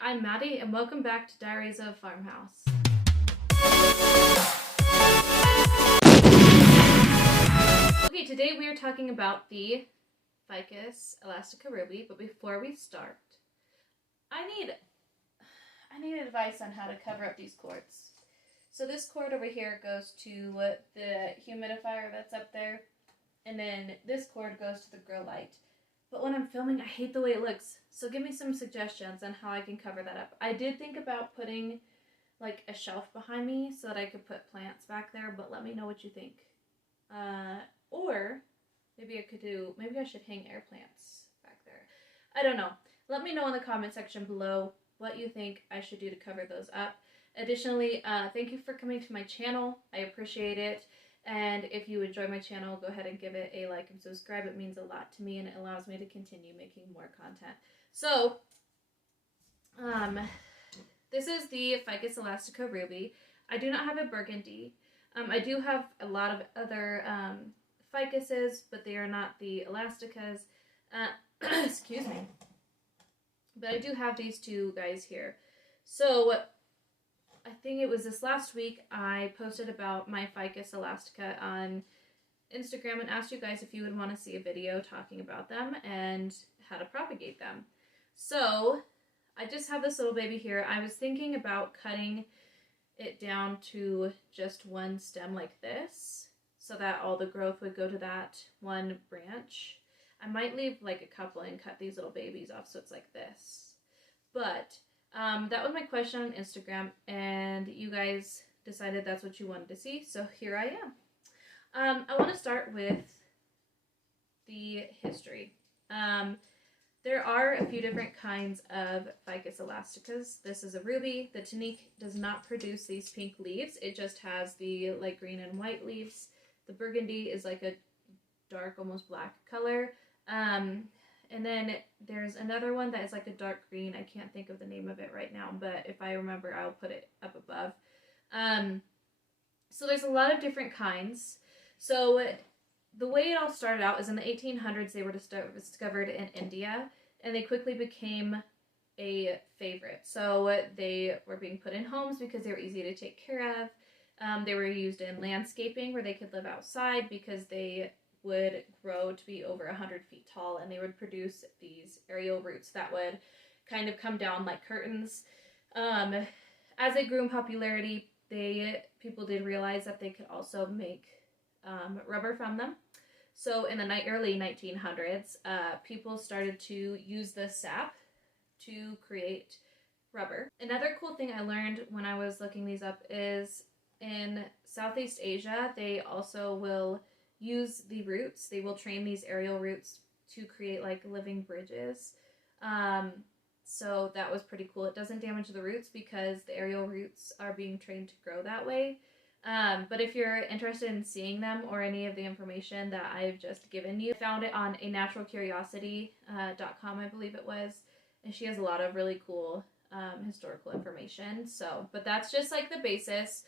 Hi, I'm Maddie, and welcome back to Diaries of Farmhouse. Okay, today we are talking about the Ficus Elastica ruby, but before we start, I need advice on how to cover up these cords. So this cord over here goes to the humidifier that's up there, and then this cord goes to the grow light. But when I'm filming, I hate the way it looks. So give me some suggestions on how I can cover that up. I did think about putting like a shelf behind me so that I could put plants back there, but let me know what you think. Or maybe I should hang air plants back there. I don't know. Let me know in the comment section below what you think I should do to cover those up. Additionally, thank you for coming to my channel. I appreciate it. And if you enjoy my channel, go ahead and give it a like and subscribe. It means a lot to me and it allows me to continue making more content. So, this is the Ficus Elastica ruby. I do not have a burgundy. I do have a lot of other ficuses, but they are not the elasticas. Excuse me. But I do have these two guys here. So, I think it was this last week I posted about my Ficus Elastica on Instagram and asked you guys if you would want to see a video talking about them and how to propagate them. So I just have this little baby here. I was thinking about cutting it down to just one stem like this so that all the growth would go to that one branch. I might leave like a couple and cut these little babies off so it's like this. But that was my question on Instagram, and you guys decided that's what you wanted to see, so here I am. I want to start with the history. There are a few different kinds of Ficus elasticas. This is a ruby. The Tonique does not produce these pink leaves. It just has the light green and white leaves. The burgundy is like a dark, almost black color. And then there's another one that is like a dark green. I can't think of the name of it right now, but if I remember, I'll put it up above. So there's a lot of different kinds. So the way it all started out is in the 1800s, they were discovered in India, and they quickly became a favorite. So they were being put in homes because they were easy to take care of. They were used in landscaping where they could live outside because they would grow to be over 100 feet tall, and they would produce these aerial roots that would kind of come down like curtains. As they grew in popularity, people did realize that they could also make rubber from them. So in the early 1900s, people started to use the sap to create rubber. Another cool thing I learned when I was looking these up is in Southeast Asia, they also will use the roots. They will train these aerial roots to create like living bridges. So that was pretty cool. It doesn't damage the roots because the aerial roots are being trained to grow that way. But if you're interested in seeing them or any of the information that I've just given you, I found it on a naturalcuriosity.com, I believe it was. And she has a lot of really cool historical information. So, but that's just like the basis.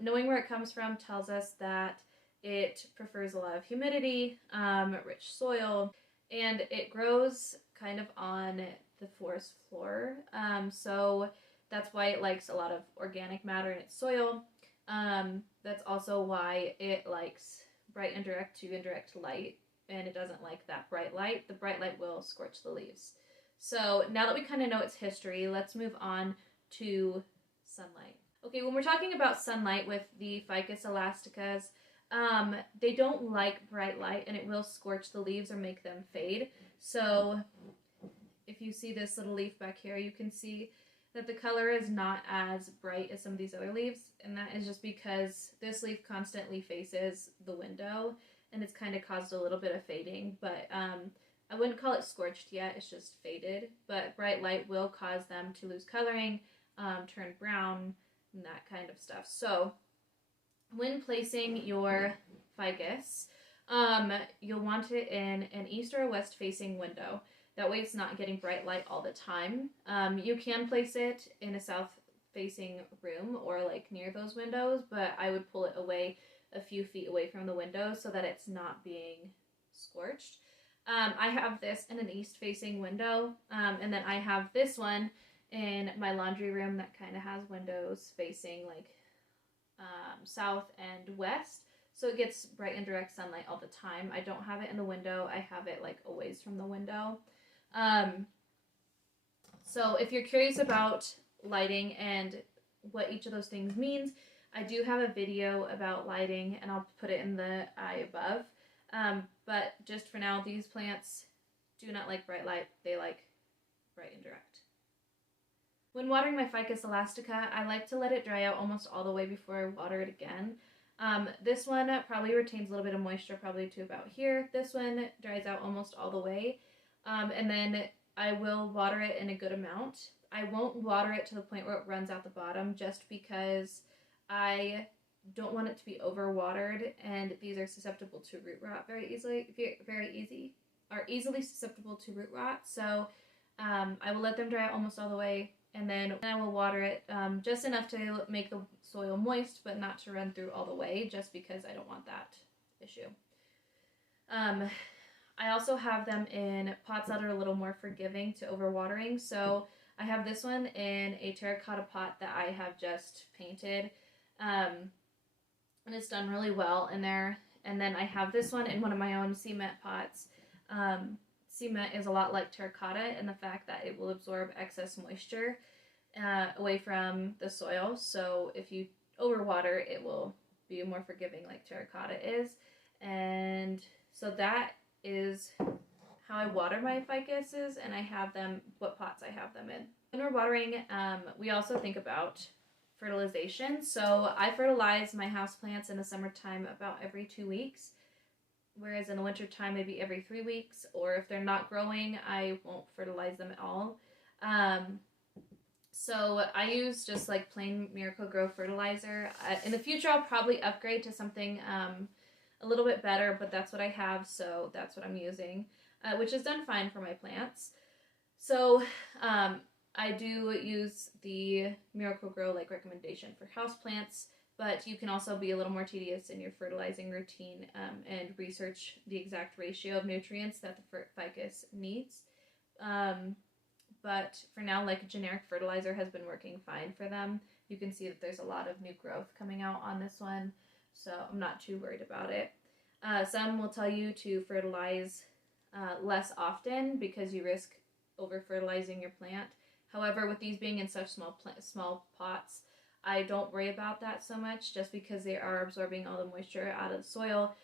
Knowing where it comes from tells us that it prefers a lot of humidity, rich soil, and it grows kind of on the forest floor. So that's why it likes a lot of organic matter in its soil. That's also why it likes bright indirect to indirect light, and it doesn't like that bright light. The bright light will scorch the leaves. So now that we kind of know its history, let's move on to sunlight. Okay, when we're talking about sunlight with the Ficus elasticas, they don't like bright light, and it will scorch the leaves or make them fade. So if you see this little leaf back here, you can see that the color is not as bright as some of these other leaves, and that is just because this leaf constantly faces the window, and it's kind of caused a little bit of fading, but I wouldn't call it scorched yet, it's just faded. But bright light will cause them to lose coloring, turn brown, and that kind of stuff. So when placing your ficus, you'll want it in an east or a west facing window. That way it's not getting bright light all the time. You can place it in a south facing room or like near those windows, but I would pull it away a few feet away from the window so that it's not being scorched. I have this in an east facing window, and then I have this one in my laundry room that kind of has windows facing like south and west. So it gets bright and direct sunlight all the time. I don't have it in the window. I have it like away from the window. So if you're curious about lighting and what each of those things means, I do have a video about lighting, and I'll put it in the eye above. But just for now, these plants do not like bright light. They like bright and direct. When watering my Ficus Elastica, I like to let it dry out almost all the way before I water it again. This one probably retains a little bit of moisture, probably to about here. This one dries out almost all the way. And then I will water it in a good amount. I won't water it to the point where it runs out the bottom, just because I don't want it to be overwatered, and these are susceptible to root rot easily susceptible to root rot. So I will let them dry out almost all the way, and then I will water it just enough to make the soil moist, but not to run through all the way, just because I don't want that issue. I also have them in pots that are a little more forgiving to overwatering. So I have this one in a terracotta pot that I have just painted, and it's done really well in there. And then I have this one in one of my own cement pots. Cement is a lot like terracotta in the fact that it will absorb excess moisture away from the soil. So if you overwater, it will be more forgiving like terracotta is. And so that is how I water my ficuses, and I have them, what pots I have them in. When we're watering, we also think about fertilization. So I fertilize my houseplants in the summertime about every 2 weeks, whereas in the wintertime maybe every 3 weeks, or if they're not growing, I won't fertilize them at all. So I use just like plain Miracle-Gro fertilizer. In the future, I'll probably upgrade to something a little bit better, but that's what I have, so that's what I'm using, which is done fine for my plants. So I do use the Miracle-Gro like recommendation for houseplants, but you can also be a little more tedious in your fertilizing routine and research the exact ratio of nutrients that the ficus needs. But for now, like a generic fertilizer has been working fine for them. You can see that there's a lot of new growth coming out on this one, so I'm not too worried about it. Some will tell you to fertilize less often because you risk over-fertilizing your plant. However, with these being in such small pots, I don't worry about that so much, just because they are absorbing all the moisture out of the soil.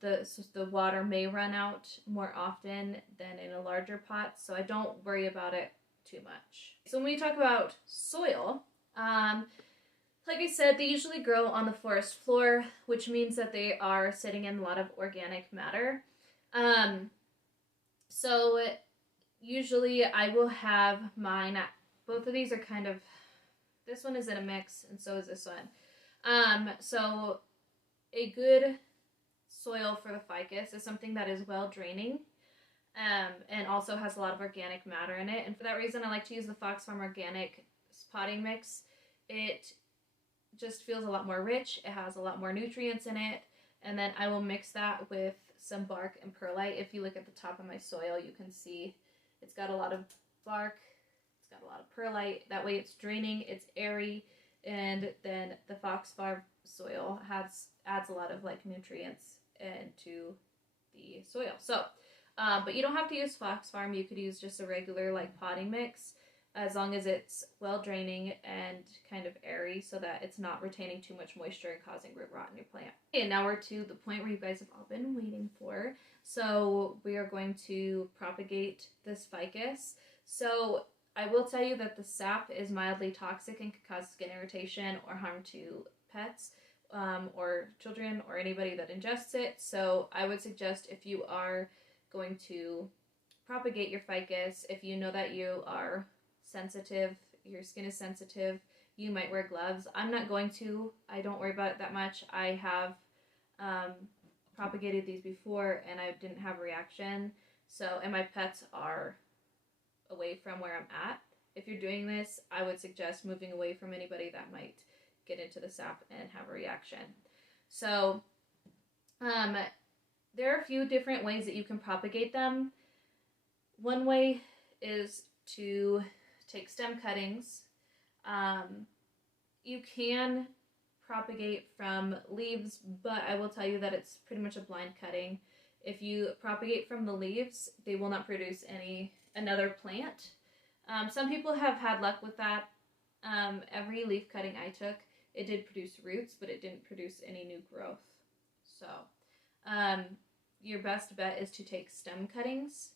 The water may run out more often than in a larger pot, so I don't worry about it too much. So when we talk about soil, like I said, they usually grow on the forest floor, which means that they are sitting in a lot of organic matter. So usually I will have mine, both of these are kind of, this one is in a mix, and so is this one. So a good soil for the ficus is something that is well draining, and also has a lot of organic matter in it. And for that reason, I like to use the Fox Farm Organic potting mix. It just feels a lot more rich. It has a lot more nutrients in it. And then I will mix that with some bark and perlite. If you look at the top of my soil, you can see it's got a lot of bark. It's got a lot of perlite. That way it's draining, it's airy, and then the Fox Farm soil adds a lot of like nutrients into the soil. So, but you don't have to use Fox Farm. You could use just a regular like potting mix, as long as it's well draining and kind of airy, so that it's not retaining too much moisture and causing root rot in your plant. Okay, and now we're to the point where you guys have all been waiting for. So we are going to propagate this ficus. So I will tell you that the sap is mildly toxic and can cause skin irritation or harm to pets or children or anybody that ingests it. So I would suggest, if you are going to propagate your ficus, if you know that you are sensitive, your skin is sensitive, you might wear gloves. I'm not going to. I don't worry about it that much. I have propagated these before and I didn't have a reaction. So, and my pets are away from where I'm at. If you're doing this, I would suggest moving away from anybody that might get into the sap and have a reaction. So, there are a few different ways that you can propagate them. One way is to take stem cuttings. You can propagate from leaves, but I will tell you that it's pretty much a blind cutting. If you propagate from the leaves, they will not produce another plant. Some people have had luck with that. Every leaf cutting I took, it did produce roots, but it didn't produce any new growth. So your best bet is to take stem cuttings,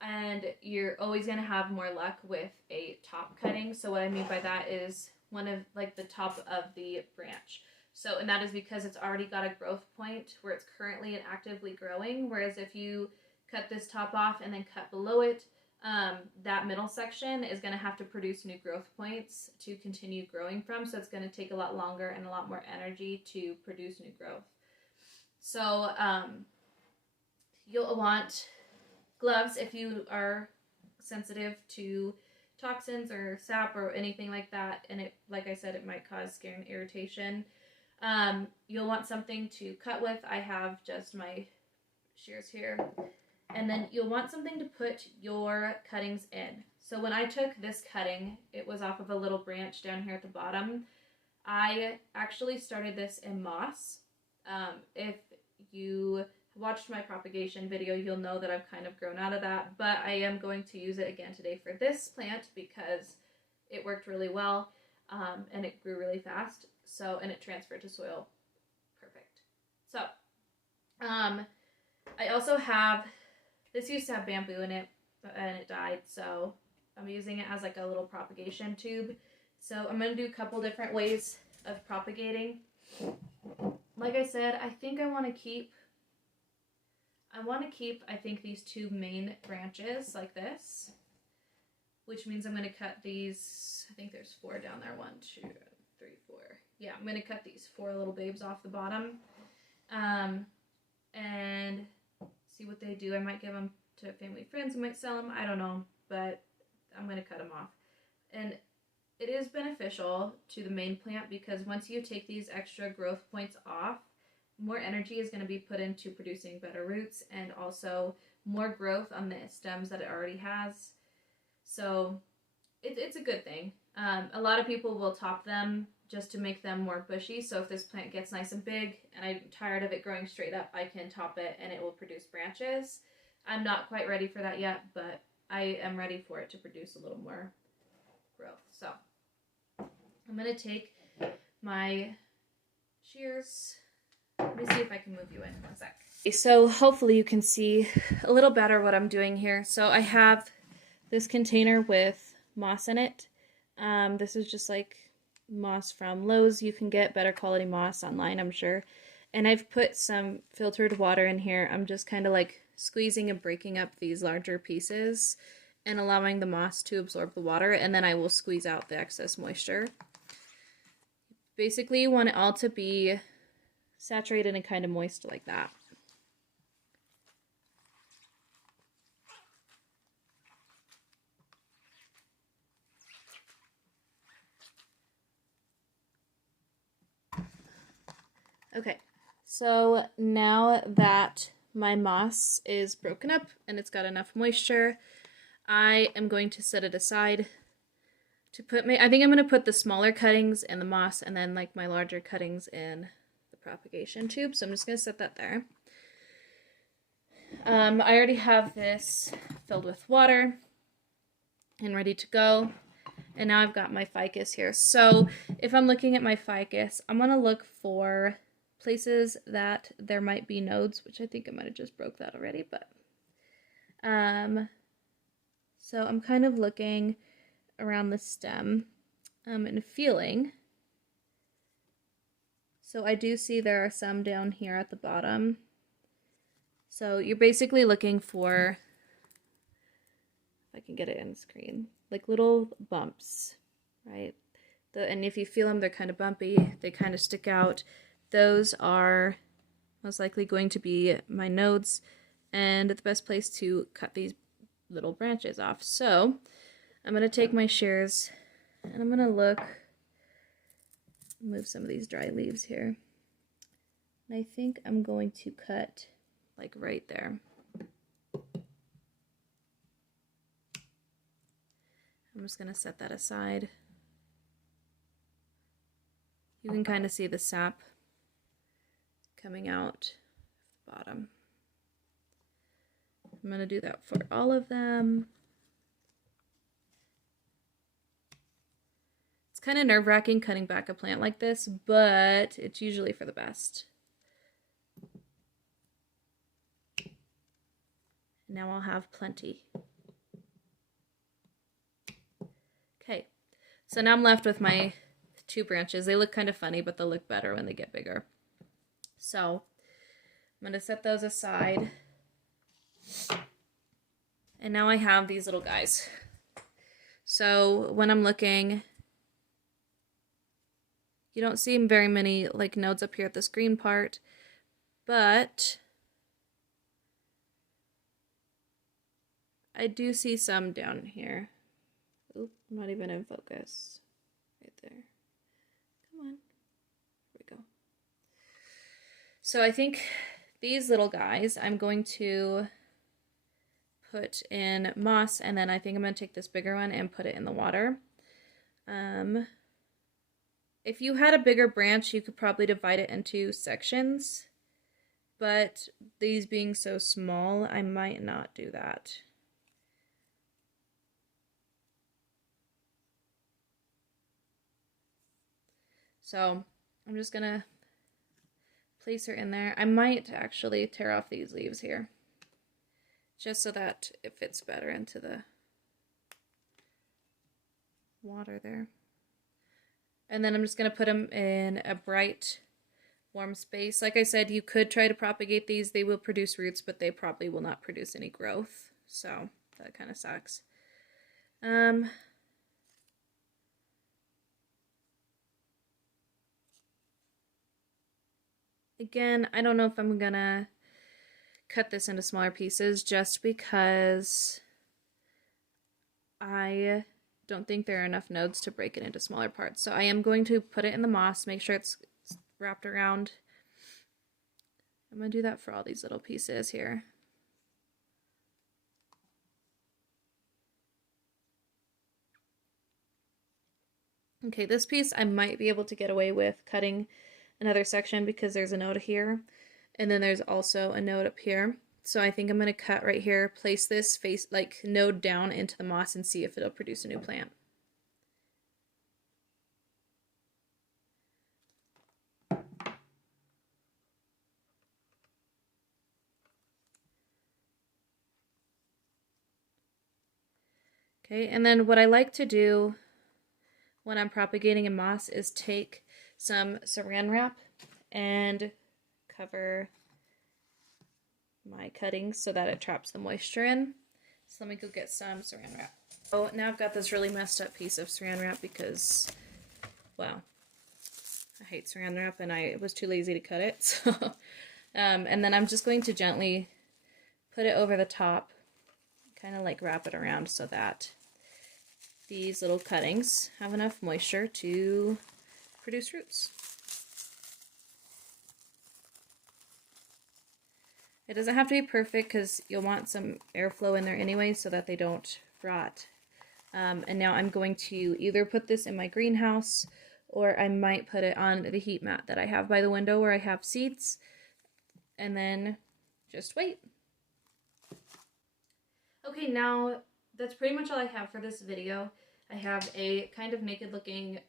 and you're always going to have more luck with a top cutting. So what I mean by that is one of like the top of the branch. So, and that is because it's already got a growth point where it's currently and actively growing. Whereas if you cut this top off and then cut below it, that middle section is going to have to produce new growth points to continue growing from. So it's going to take a lot longer and a lot more energy to produce new growth. So you'll want gloves if you are sensitive to toxins or sap or anything like that, and it, like I said, it might cause skin irritation. You'll want something to cut with. I have just my shears here, and then you'll want something to put your cuttings in. So when I took this cutting, it was off of a little branch down here at the bottom. I actually started this in moss. If you watched my propagation video, you'll know that I've kind of grown out of that, but I am going to use it again today for this plant because it worked really well, and it grew really fast. So, and it transferred to soil perfect. So, I also have, this used to have bamboo in it, and it died, so I'm using it as like a little propagation tube. So I'm going to do a couple different ways of propagating. Like I said, I think I want to keep, I think, these two main branches like this, which means I'm going to cut these, I think there's 4 down there, 1, 2, 3, 4. Yeah, I'm going to cut these 4 little babes off the bottom, and see what they do. I might give them to family friends, I might sell them, I don't know, but I'm going to cut them off. And it is beneficial to the main plant because once you take these extra growth points off, more energy is going to be put into producing better roots and also more growth on the stems that it already has. So it's a good thing. A lot of people will top them just to make them more bushy. So if this plant gets nice and big and I'm tired of it growing straight up, I can top it and it will produce branches. I'm not quite ready for that yet, but I am ready for it to produce a little more growth. So I'm going to take my shears. Let me see if I can move you in 1 sec. So hopefully you can see a little better what I'm doing here. So I have this container with moss in it. This is just like moss from Lowe's. You can get better quality moss online, I'm sure. And I've put some filtered water in here. I'm just kind of like squeezing and breaking up these larger pieces and allowing the moss to absorb the water, and then I will squeeze out the excess moisture. Basically, you want it all to be saturated and kind of moist like that. Okay, so now that my moss is broken up and it's got enough moisture, I am going to set it aside to put I think I'm going to put the smaller cuttings in the moss and then like my larger cuttings in the propagation tube. So I'm just going to set that there. I already have this filled with water and ready to go. And now I've got my ficus here. So if I'm looking at my ficus, I'm going to look for places that there might be nodes, which I think I might have just broke that already, but so I'm kind of looking around the stem and feeling. So I do see there are some down here at the bottom. So you're basically looking for, if I can get it in the screen, like little bumps, right? And if you feel them, they're kind of bumpy, they kind of stick out. Those are most likely going to be my nodes, and the best place to cut these little branches off. So I'm going to take my shears and I'm going to look, move some of these dry leaves here. And I think I'm going to cut like right there. I'm I'm just going to set that aside. You can kind of see the sap coming out the bottom. I'm going to do that for all of them. It's kind of nerve-wracking cutting back a plant like this, but it's usually for the best. Now I'll have plenty. Okay, so now I'm left with my 2 branches. They look kind of funny, but they'll look better when they get bigger. So I'm going to set those aside. And now I have these little guys. So when I'm looking, you don't see very many like nodes up here at this green part, but I do see some down here. Oop, I'm not even in focus. Right there. Come on. Here we go. So I think these little guys I'm going to put in moss, and then I think I'm going to take this bigger one and put it in the water. If you had a bigger branch, you could probably divide it into sections, but these being so small, I might not do that. So I'm just going to place her in there. I might actually tear off these leaves here, just so that it fits better into the water there. And then I'm just going to put them in a bright, warm space. Like I said, you could try to propagate these. They will produce roots, but they probably will not produce any growth. So that kind of sucks. Again, I don't know if I'm going to cut this into smaller pieces just because I don't think there are enough nodes to break it into smaller parts. So I am going to put it in the moss, make sure it's wrapped around. I'm going to do that for all these little pieces here. Okay, this piece I might be able to get away with cutting another section because there's a node here, and then there's also a node up here. So I think I'm going to cut right here, place this face like node down into the moss and see if it'll produce a new plant. Okay, and then what I like to do when I'm propagating in moss is take some saran wrap and cover my cuttings so that it traps the moisture in. So let me go get some saran wrap. Oh, now I've got this really messed up piece of saran wrap because, well, I hate saran wrap and I was too lazy to cut it. So, and then I'm just going to gently put it over the top, kind of like wrap it around so that these little cuttings have enough moisture to produce roots. It doesn't have to be perfect because you'll want some airflow in there anyway so that they don't rot. And now I'm going to either put this in my greenhouse or I might put it on the heat mat that I have by the window where I have seats, and then just wait. Okay, now that's pretty much all I have for this video. I have a kind of naked looking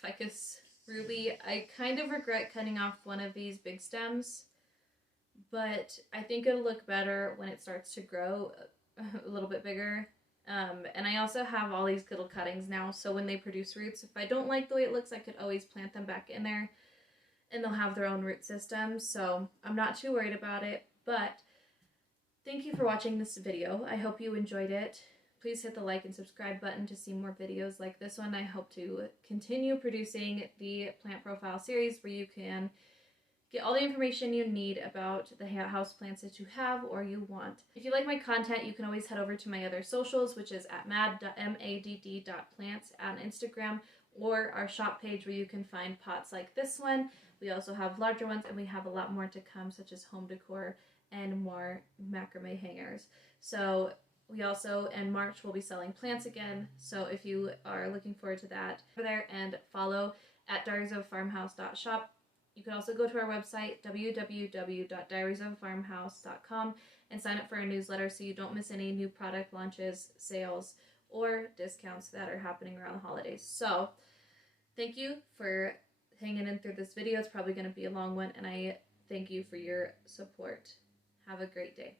Ficus ruby. I kind of regret cutting off one of these big stems, but I think it'll look better when it starts to grow a little bit bigger. And I also have all these little cuttings now, so when they produce roots, if I don't like the way it looks, I could always plant them back in there and they'll have their own root system, so I'm not too worried about it. But thank you for watching this video. I hope you enjoyed it. Please hit the like and subscribe button to see more videos like this one. I hope to continue producing the plant profile series where you can get all the information you need about the house plants that you have or you want. If you like my content, you can always head over to my other socials, which is at madd.plants on Instagram, or our shop page where you can find pots like this one. We also have larger ones, and we have a lot more to come, such as home decor and more macrame hangers. So We also, in March, will be selling plants again. So if you are looking forward to that, over there and follow at diariesoffarmhouse.shop. You can also go to our website, www.diariesoffarmhouse.com, and sign up for our newsletter so you don't miss any new product launches, sales, or discounts that are happening around the holidays. So thank you for hanging in through this video. It's probably going to be a long one, and I thank you for your support. Have a great day.